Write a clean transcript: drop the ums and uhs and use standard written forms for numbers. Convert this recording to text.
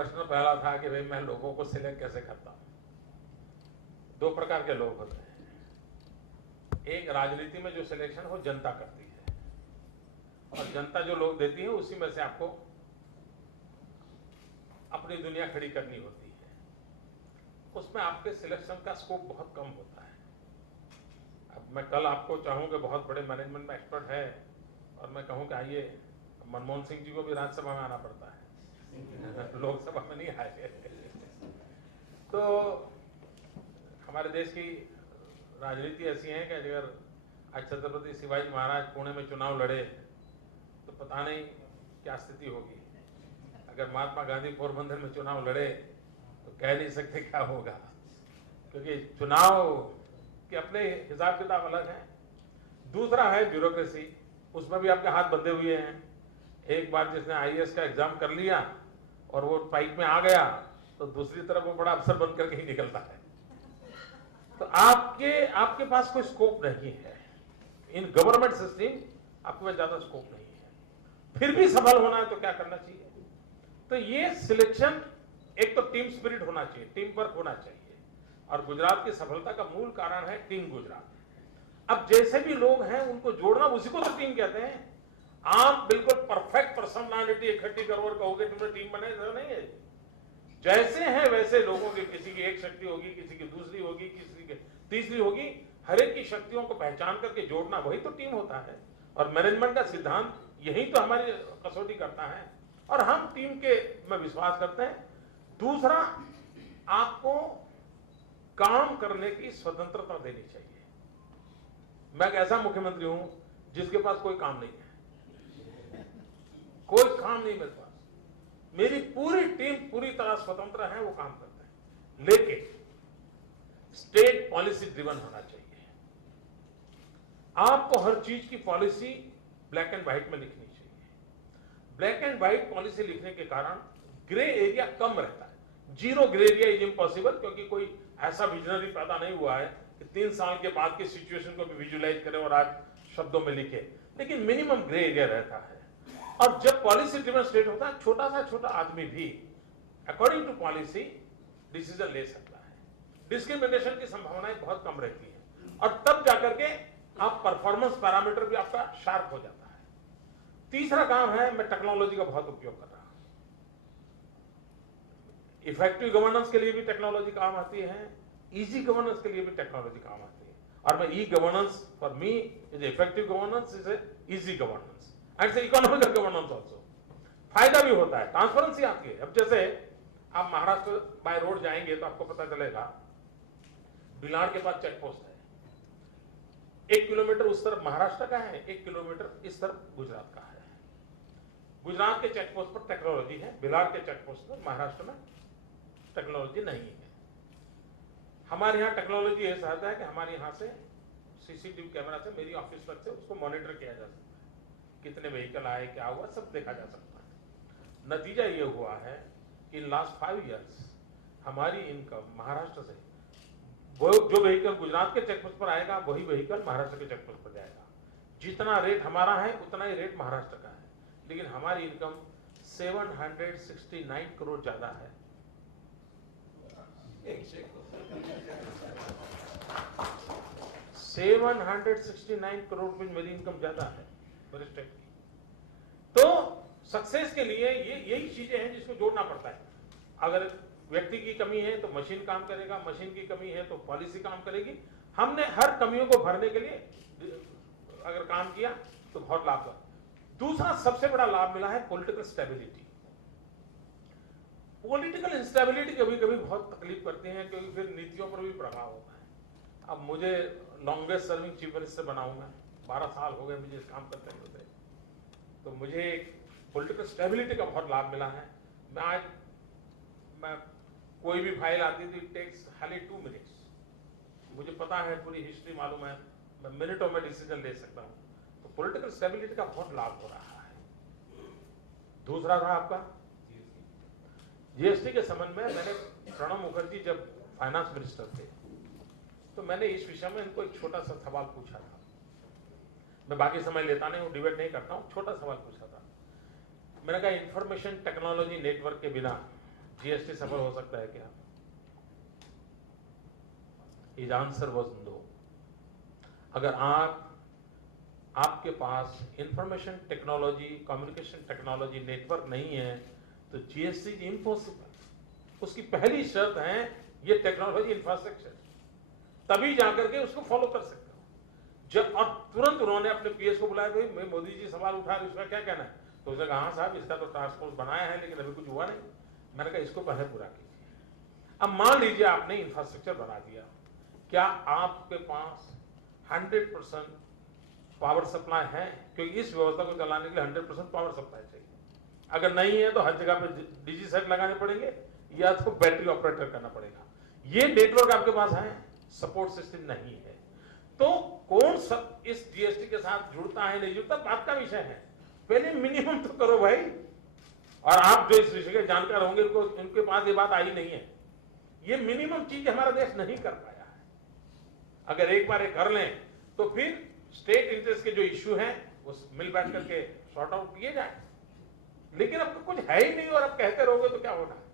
प्रश्न पहला था कि भाई मैं लोगों को सिलेक्ट कैसे करता हूं। दो प्रकार के लोग होते हैं। एक, राजनीति में जो सिलेक्शन हो जनता करती है, और जनता जो लोग देती है उसी में से आपको अपनी दुनिया खड़ी करनी होती है। उसमें आपके सिलेक्शन का स्कोप बहुत कम होता है। अब मैं कल आपको चाहूं कि बहुत बड़े मैनेजमेंट में एक्सपर्ट है और मैं कहूं कि आइए, मनमोहन सिंह जी को भी राज्यसभा में आना पड़ता है लोकसभा में नहीं आए तो हमारे देश की राजनीति ऐसी है कि अगर आज छत्रपति शिवाजी महाराज पुणे में चुनाव लड़े तो पता नहीं क्या स्थिति होगी। अगर महात्मा गांधी पोरबंदर में चुनाव लड़े तो कह नहीं सकते क्या होगा, क्योंकि चुनाव के अपने हिसाब किताब अलग है। दूसरा है ब्यूरोक्रेसी, उसमें भी आपके हाथ बंधे हुए हैं। एक बार जिसने आईएएस का एग्जाम कर लिया और वो पाइप में आ गया तो दूसरी तरफ वो बड़ा अफसर बन करके ही निकलता है। तो आपके पास कोई स्कोप नहीं है इन गवर्नमेंट सिस्टम, आपके पास ज्यादा स्कोप नहीं है। फिर भी सफल होना है तो क्या करना चाहिए? तो ये सिलेक्शन, एक तो टीम स्पिरिट होना चाहिए, टीम वर्क होना चाहिए, और गुजरात की सफलता का मूल कारण है टीम गुजरात। अब जैसे भी लोग हैं उनको जोड़ना, उसी को तो टीम कहते हैं। आप बिल्कुल परफेक्ट पर्सनालिटी इकट्ठी करो और कहोगे तुमने टीम बनाई, ऐसा नहीं है। जैसे हैं वैसे लोगों की, किसी की एक शक्ति होगी, किसी की दूसरी होगी, किसी की तीसरी होगी, हर एक की शक्तियों को पहचान करके जोड़ना, वही तो टीम होता है। और मैनेजमेंट का सिद्धांत यही तो हमारी कसौटी करता है, और हम टीम के में विश्वास करते हैं। दूसरा, आपको काम करने की स्वतंत्रता देनी चाहिए। मैं एक ऐसा मुख्यमंत्री हूं जिसके पास कोई काम नहीं है, कोई काम नहीं मेरे पास। मेरी पूरी टीम पूरी तरह स्वतंत्र है, वो काम करते हैं, लेकिन स्टेट पॉलिसी ड्रिवन होना चाहिए। आपको हर चीज की पॉलिसी ब्लैक एंड व्हाइट में लिखनी चाहिए। ब्लैक एंड व्हाइट पॉलिसी लिखने के कारण ग्रे एरिया कम रहता है। Zero grey area is impossible, क्योंकि कोई ऐसा विजनरी पैदा नहीं हुआ है कि 3 साल के बाद की सिचुएशन को भी विजुलाइज करे और आज शब्दों में लिखे, लेकिन मिनिमम ग्रे एरिया रहता है। और जब पॉलिसी ड्रिवन स्टेट होता है, छोटा आदमी भी अकॉर्डिंग टू पॉलिसी डिसीजन ले सकता है। डिस्क्रिमिनेशन की संभावनाएं बहुत कम रहती है, और तब जाकर के आप परफॉर्मेंस पैरामीटर भी आपका शार्प हो जाता है। तीसरा काम है, मैं टेक्नोलॉजी का बहुत उपयोग कर रहा हूं। इफेक्टिव गवर्नेंस के लिए भी टेक्नोलॉजी काम आती है, इजी गवर्नेंस के लिए भी टेक्नोलॉजी काम आती है। और मैं e governance for me is effective governance, is easy governance and economical governance also. फायदा भी होता है, ट्रांसपेरेंसी आती है। अब जैसे आप महाराष्ट्र बाय रोड जाएंगे तो आपको पता चलेगा बिलाड़ के पास चेक पोस्ट है। 1 किलोमीटर उस तरफ महाराष्ट्र का है, 1 किलोमीटर इस तरफ गुजरात का है। गुजरात के चेक पोस्ट पर टेक्नोलॉजी है, बिलाड़ के चेक पोस्ट पर महाराष्ट्र में टेक्नोलॉजी नहीं है। हमारे यहाँ टेक्नोलॉजी ऐसा आता है कि हमारे यहाँ से सीसीटीवी कैमरा से, मेरी ऑफिस तक से उसको मॉनिटर किया जा सकता है, कितने व्हीकल आए, क्या हुआ, सब देखा जा सकता है। नतीजा ये हुआ है कि इन लास्ट 5 ईयर्स हमारी इनकम महाराष्ट्र से, वो जो व्हीकल गुजरात के चेकपोस्ट पर आएगा वही व्हीकल महाराष्ट्र के चेकपोस्ट पर जाएगा। जितना रेट हमारा है उतना ही रेट महाराष्ट्र का है, लेकिन हमारी इनकम 769 करोड़ ज्यादा है। 769 करोड़ में मेरी इनकम ज्यादा है मेरे स्टेट की। तो सक्सेस के लिए ये यही चीजें हैं जिसको जोड़ना पड़ता है। अगर व्यक्ति की कमी है तो मशीन काम करेगा, मशीन की कमी है तो पॉलिसी काम करेगी। हमने हर कमियों को भरने के लिए अगर काम किया तो बहुत लाभ हुआ। दूसरा सबसे बड़ा लाभ मिला है पॉलिटिकल स्टेबिलिटी। पॉलिटिकल इंस्टेबिलिटी कभी कभी बहुत तकलीफ करती है, क्योंकि फिर नीतियों पर भी प्रभाव होता है। अब मुझे लॉन्गेस्ट सर्विंग चीफ मिनिस्टर बनाऊंगा, 12 साल हो गए मुझे इस काम करते हुए, तो मुझे पॉलिटिकल स्टेबिलिटी का बहुत लाभ मिला है। मैं कोई भी फाइल आती थी, इट टेक्स हार्डली 2 मिनट्स। मुझे पता है, पूरी हिस्ट्री मालूम है, मैं मिनटों में डिसीजन ले सकता हूं। तो पॉलिटिकल स्टेबिलिटी का बहुत लाभ हो रहा है। दूसरा था आपका जीएसटी के संबंध में। मैंने प्रणब मुखर्जी जब फाइनेंस मिनिस्टर थे तो मैंने इस विषय में इनको एक छोटा सा सवाल पूछा था। मैं बाकी समय लेता नहीं हूं, डिबेट नहीं करता हूं, छोटा सवाल पूछा था। मैंने कहा इंफॉर्मेशन टेक्नोलॉजी नेटवर्क के बिना जीएसटी सफल हो सकता है क्या? His answer was no. अगर आपके पास information technology, communication technology network नहीं है तो जीएसटी इज इम्पॉसिबल। उसकी पहली शर्त है ये टेक्नोलॉजी इंफ्रास्ट्रक्चर, तभी जाकर के उसको फॉलो कर सकते हो। जब और तुरंत उन्होंने अपने पीएस को बुलाया, भाई मैं मोदी जी सवाल उठा रहे, इसका क्या कहना है? तो उसने कहा हाँ साहब, इसका तो टास्क फोर्स बनाया है लेकिन अभी कुछ हुआ नहीं। मैंने कहा इसको पहले पूरा कीजिए। अब मान लीजिए आपने इंफ्रास्ट्रक्चर बना दिया, क्या आपके पास 100% पावर सप्लाई है? क्योंकि इस व्यवस्था को चलाने के लिए 100% पावर सप्लाई चाहिए। अगर नहीं है तो हर जगह पे डीजी सेट लगाने पड़ेंगे या तो बैटरी ऑपरेटर करना पड़ेगा। ये नेटवर्क आपके पास है, सपोर्ट सिस्टम नहीं है, तो कौन सब इस जीएसटी के साथ जुड़ता है नहीं जुड़ता बात का विषय है। पहले मिनिमम तो करो भाई। और आप जो इस विषय के जानकार होंगे, उनके पास ये बात आई नहीं है। ये मिनिमम चीज हमारा देश नहीं कर पाया है। अगर एक बार ये कर लें तो फिर स्टेट इंटरेस्ट के जो इश्यू हैं वो मिल बैठ करके सॉर्ट आउट किए जाए। लेकिन अब तो कुछ है ही नहीं और अब कहते रहोगे तो क्या होना है।